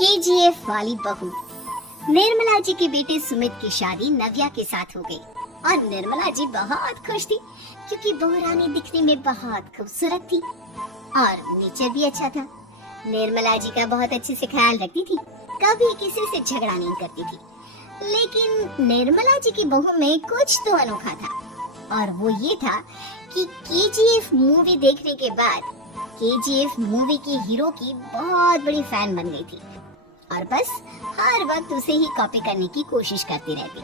KGF वाली बहू। निर्मला जी के बेटे सुमित की शादी नव्या के साथ हो गई और निर्मला जी बहुत खुश थी क्योंकि बहू रानी दिखने में बहुत खूबसूरत थी और नेचर भी अच्छा था। निर्मला जी का बहुत अच्छे से ख्याल रखती थी, कभी किसी से झगड़ा नहीं करती थी। लेकिन निर्मला जी की बहू में कुछ तो अनोखा था और वो ये था कि केजीएफ मूवी देखने के बाद केजीएफ मूवी के हीरो की बहुत बड़ी फैन बन गई थी और बस हर वक्त उसे ही कॉपी करने की कोशिश करती रहती।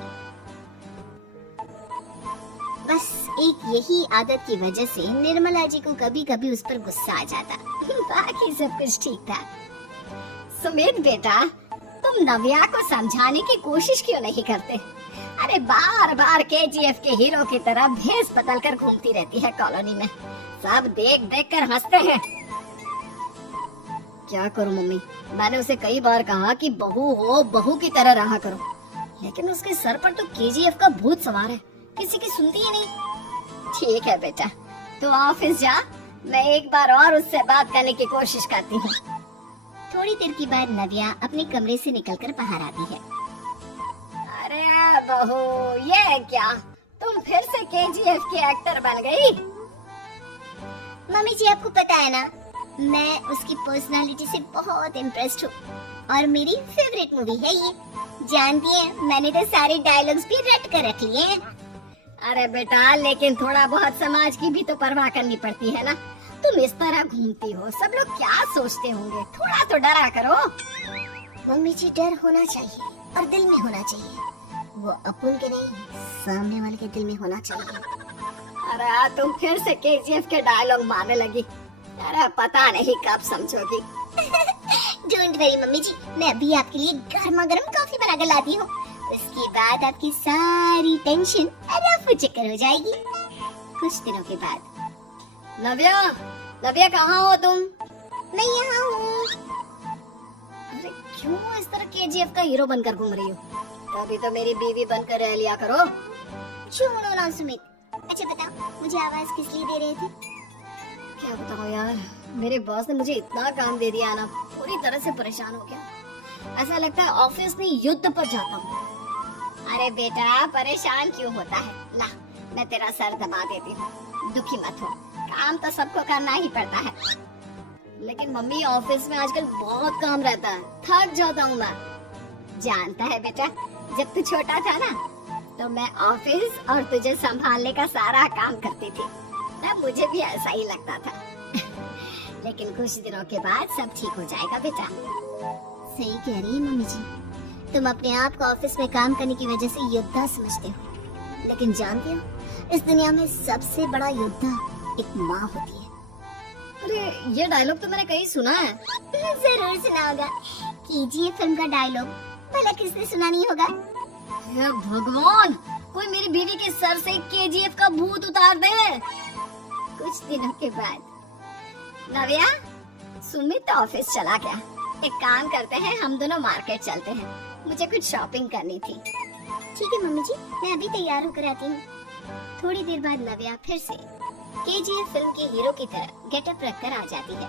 बस एक यही आदत की वजह से निर्मला जी को कभी कभी उस पर गुस्सा आ जाता। बाकी सब कुछ ठीक था। सुमित बेटा, तुम नव्या को समझाने की कोशिश क्यों नहीं करते? अरे बार बार केजीएफ के हीरो की तरह भेस बदल कर घूमती रहती है कॉलोनी में, सब देख देख कर हंसते हैं। क्या करूं मम्मी, मैंने उसे कई बार कहा कि बहू हो, बहू की तरह रहा करो, लेकिन उसके सर पर तो केजीएफ का भूत सवार है, किसी की सुनती ही नहीं। ठीक है बेटा, तो ऑफिस जा, मैं एक बार और उससे बात करने की कोशिश करती हूँ। थोड़ी देर के बाद नव्या अपने कमरे से निकलकर बाहर आती है। अरे बहू, ये क्या, तुम फिर से केजीएफ की एक्टर बन गई? मम्मी जी, आपको पता है ना, मैं उसकी पर्सनालिटी से बहुत इम्प्रेस्ड हूँ और मेरी फेवरेट मूवी है ये। जानती हैं, मैंने तो सारे डायलॉग्स भी रट कर रख लिए हैं। अरे बेटा, लेकिन थोड़ा बहुत समाज की भी तो परवाह करनी पड़ती है ना। तुम इस तरह घूमती हो, सब लोग क्या सोचते होंगे, थोड़ा तो डरा करो। मम्मी जी, डर होना चाहिए और दिल में होना चाहिए, वो अपन के नहीं, सामने वाले के दिल में होना चाहिए। अरे तुम फिर से केजीएफ के डायलॉग मारने लगी। अरे पता नहीं कब समझोगी। डोंट वरी मम्मी जी, मैं अभी आपके लिए गर्मा गर्म कॉफी बना कर लाती हूँ। उसके बाद आपकी सारी टेंशन रफू चक्कर हो जाएगी। कुछ दिनों के बाद। नव्या, नव्या कहाँ हो तुम? मैं यहाँ हूँ। अरे क्यों इस तरह केजीएफ का हीरो बनकर घूम रही हो? कभी तो मेरी बीवी बनकर रह लिया करो। छोड़ो ना सुमित। अच्छा बताओ, मुझे आवाज किस लिए दे रहे थे? क्या बताओ यार, मेरे बॉस ने मुझे इतना काम दे दिया ना, पूरी तरह से परेशान हो गया। ऐसा लगता है ऑफिस में युद्ध पर जाता हूँ। अरे बेटा, परेशान क्यों होता है? ला, मैं तेरा सर दबा देती हूँ, दुखी मत हो, काम तो सबको करना ही पड़ता है। लेकिन मम्मी, ऑफिस में आजकल बहुत काम रहता है, थक जाता हूँ मैं। जानता है बेटा, जब तू छोटा था ना, तो मैं ऑफिस और तुझे संभालने का सारा काम करती थी, तब मुझे भी ऐसा ही लगता था। लेकिन कुछ दिनों के बाद सब ठीक हो जाएगा बेटा। सही कह रही है मम्मी जी, तुम अपने आप को ऑफिस में काम करने की वजह से योद्धा समझते हो, लेकिन जानते हो, इस दुनिया में सबसे बड़ा योद्धा एक माँ होती है। अरे ये डायलॉग तो मैंने कहीं सुना है। जरूर सुना होगा, केजीएफ फिल्म का डायलॉग, भला किसने सुना नहीं होगा? हे भगवान, कोई मेरी बीवी के सर से केजीएफ का भूत उतार दे। कुछ दिनों के बाद। नव्या, सुमित ऑफिस चला गया, एक काम करते हैं, हम दोनों मार्केट चलते हैं, मुझे कुछ शॉपिंग करनी थी। ठीक है मम्मी जी, मैं अभी तैयार होकर आती हूँ। थोड़ी देर बाद नव्या फिर से केजीएफ फिल्म के हीरो की तरह गेटअप रखकर आ जाती है।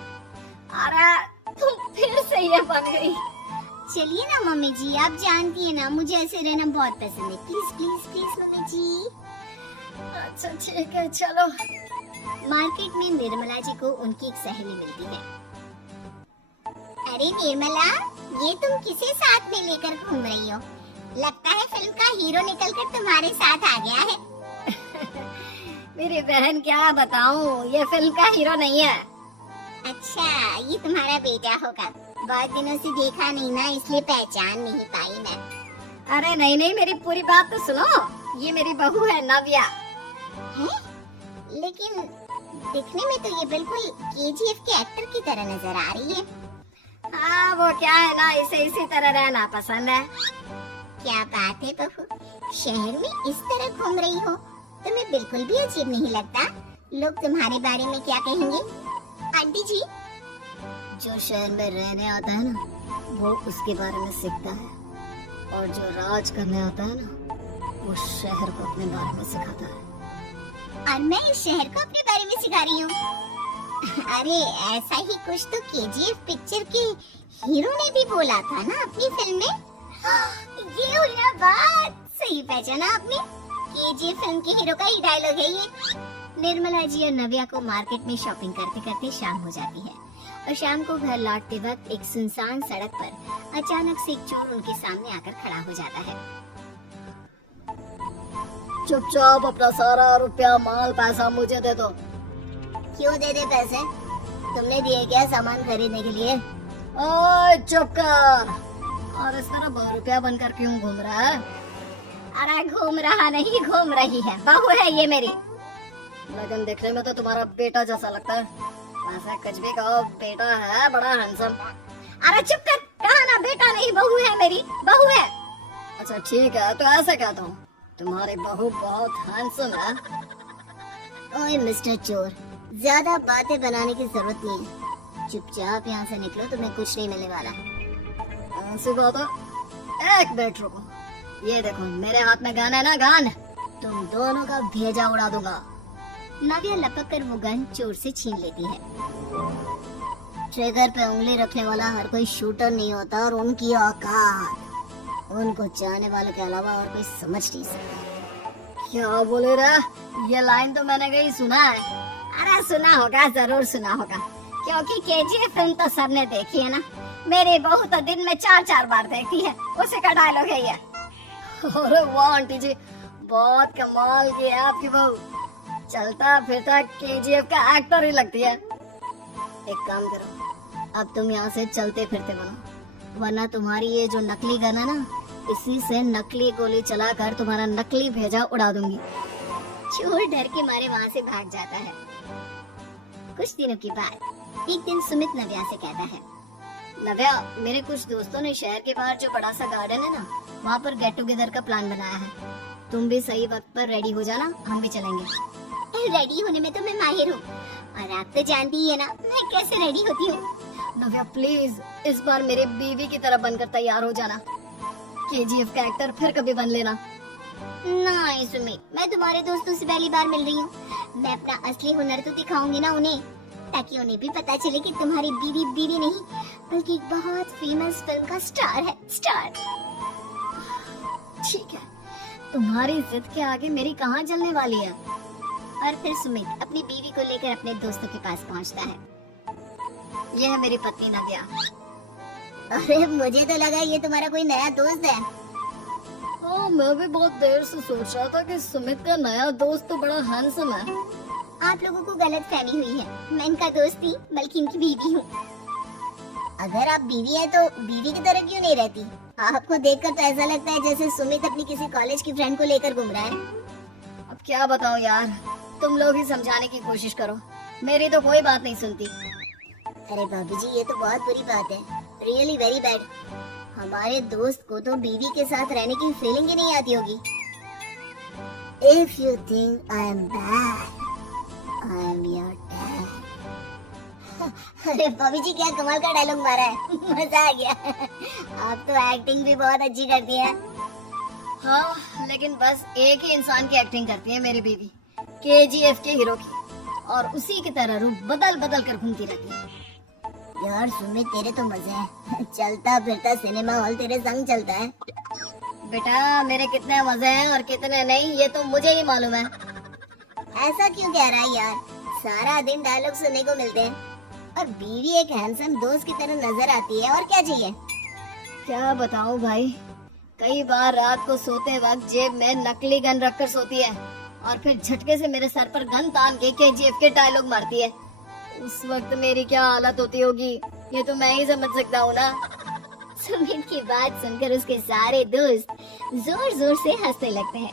अरे तुम फिर से ये बन गई। चलिए ना मम्मी जी, आप जानती है ना, मुझे ऐसे रहना बहुत पसंद है। प्लीज प्लीज प्लीज मम्मी जी। अच्छा ठीक है, चलो। मार्केट में निर्मला जी को उनकी एक सहेली मिलती है। अरे निर्मला, ये तुम किसे साथ में लेकर घूम रही हो? लगता है फिल्म का हीरो निकलकर तुम्हारे साथ आ गया है। मेरी बहन, क्या बताऊं, ये फिल्म का हीरो नहीं है। अच्छा, ये तुम्हारा बेटा होगा, बहुत दिनों से देखा नहीं ना, इसलिए पहचान नहीं पाई मैं। अरे नहीं नहीं, मेरी पूरी बात तो सुनो, ये मेरी बहू है नव्या। है? लेकिन दिखने में तो ये बिल्कुल केजीएफ के एक्टर की तरह नजर आ रही है। हाँ, वो क्या है ना, इसे इसी तरह रहना पसंद है। क्या बात है बहू, शहर में इस तरह घूम रही हो, तुम्हें बिल्कुल भी अजीब नहीं लगता? लोग तुम्हारे बारे में क्या कहेंगे? आंटी जी, जो शहर में रहने आता है ना, वो उसके बारे में सीखता है, और जो राज करने आता है ना, वो शहर को अपने बारे में सिखाता है। और मैं इस शहर को अपने बारे में सिखा रही हूँ। अरे ऐसा ही कुछ तो केजीएफ पिक्चर के हीरो ने भी बोला था ना अपनी फिल्म में। ये उल्ला बात सही पहचाना आपने। केजीएफ फिल्म के हीरो का ही डायलॉग है ये। निर्मला जी और नव्या को मार्केट में शॉपिंग करते करते शाम हो जाती है और शाम को घर लौटते वक्त एक सुनसान सड़क पर अचानक से एक चोर उनके सामने आकर खड़ा हो जाता है। चुपचाप अपना सारा रुपया माल पैसा मुझे दे दो। क्यों दे दे पैसे? तुमने दिए क्या सामान खरीदने के लिए? ओए चुप कर। और इस तरह बहुरुपया बनकर क्यों घूम रहा है? अरे घूम रहा नहीं, घूम रही है। बहू है ये मेरी। लेकिन देखने में तो तुम्हारा बेटा जैसा लगता है। वैसे कजबी का बेटा है, बड़ा हैंडसम। अरे चुप कर। कहा ना बेटा नहीं, बहू है मेरी, बहू है। अच्छा ठीक है, तो ऐसे कहता हूँ, तुम्हारी बहू बहुत हैंडसम है। ओए मिस्टर चोर, ज्यादा बातें बनाने की जरूरत नहीं है। चुपचाप यहाँ से निकलो, तुम्हें कुछ नहीं मिलने वाला। ऐसी बात है? एक मिनट रुको। ये देखो मेरे हाथ में गन है ना, गन। तुम दोनों का भेजा उड़ा दूंगा। नव्या लपक कर वो गन चोर से छीन लेती है। ट्रिगर पे उंगली रखने वाला हर कोई शूटर नहीं होता और उनकी औकात उनको चाहने वालों के अलावा और कोई समझ नहीं सकता। क्या बोले रे? ये लाइन तो मैंने कहीं सुना है। अरे सुना होगा, जरूर सुना होगा, क्योंकि केजीएफ फिल्म तो सबने देखी है ना। मेरी बहू तो दिन में 4-4 बार देखती है। उसी का डायलॉग है ये। अरे वाह आंटी जी, बहुत कमाल की है आपकी बहू। चलता फिरता केजीएफ का एक्टर ही लगती है। एक काम करो, अब तुम यहाँ से चलते फिरते बनो, वरना तुम्हारी ये जो नकली गन है ना, इसी से नकली गोली चलाकर तुम्हारा नकली भेजा उड़ा दूंगी। चोर डर के मारे वहाँ से भाग जाता है। कुछ दिनों की बात, एक दिन सुमित नव्या से कहता है, नव्या, मेरे कुछ दोस्तों ने शहर के बाहर जो बड़ा सा गार्डन है ना, वहाँ पर गेट टुगेदर का प्लान बनाया है। तुम भी सही वक्त पर रेडी हो जाना, हम भी चलेंगे। रेडी होने में तो मैं माहिर हूँ, और आप तो जानती ही है ना मैं कैसे रेडी होती हूँ। नव्या प्लीज, इस बार मेरे बीवी की तरह बनकर तैयार हो जाना। केजीएफ का एक्टर फिर कभी बन लेना। नहीं सुमित, मैं तुम्हारे दोस्तों से पहली बार मिल रही हूँ। मैं अपना असली हुनर तो दिखाऊंगी ना उन्हें, ताकि उन्हें भी पता चले कि तुम्हारी बीवी बीवी नहीं, बल्कि एक बहुत फेमस फिल्म का स्टार है, स्टार। ठीक है, तुम्हारी जिद के आगे मेरी कहाँ जलने वाली है। और फिर सुमित अपनी बीवी को लेकर अपने दोस्तों के पास पहुँचता है। यह है मेरी पत्नी नव्या। अरे मुझे तो लगा ये तुम्हारा कोई नया दोस्त है। हाँ, मैं भी बहुत देर से सोच रहा था कि सुमित का नया दोस्त तो बड़ा हैंडसम है। आप लोगों को गलत फहमी हुई है, मैं इनका दोस्त थी बल्कि इनकी बीवी हूँ। अगर आप बीवी है तो बीवी की तरह क्यों नहीं रहती? आपको देखकर तो ऐसा लगता है जैसे सुमित अपनी किसी कॉलेज की फ्रेंड को लेकर घूम रहा है। अब क्या बताऊँ यार, तुम लोग ही समझाने की कोशिश करो, मेरी तो कोई बात नहीं सुनती। अरे भाभी जी, ये तो बहुत बुरी बात है, रियली वेरी बैड। हमारे दोस्त को तो बीवी के साथ रहने की फीलिंग ही नहीं आती होगी। If you think I am bad, I am your dad. अरे भाभी जी, क्या कमाल का डायलॉग मारा है। मजा आ गया। आप तो एक्टिंग भी बहुत अच्छी करती हैं। हाँ, लेकिन बस एक ही इंसान की एक्टिंग करती है मेरी बीवी, केजीएफ के हीरो की, और उसी की तरह रूप बदल बदल कर घूमती रहती है। यार सुमित, तेरे तो मजे हैं। चलता फिरता सिनेमा हॉल तेरे संग चलता है। बेटा, मेरे कितने मजे हैं और कितने नहीं, ये तो मुझे ही मालूम है। ऐसा क्यों कह रहा है यार? सारा दिन डायलॉग सुनने को मिलते हैं, और बीवी एक हैंडसम दोस्त की तरह नजर आती है, और क्या चाहिए? क्या बताऊं भाई, कई बार रात को सोते वक्त जेब में नकली गन रखकर सोती है, और फिर झटके से मेरे सर पर गन तान के केजीएफ के डायलॉग मारती है। उस वक्त मेरी क्या हालत होती होगी, ये तो मैं ही समझ सकता हूँ ना। सुमित की बात सुनकर उसके सारे दोस्त जोर जोर से हंसने लगते हैं।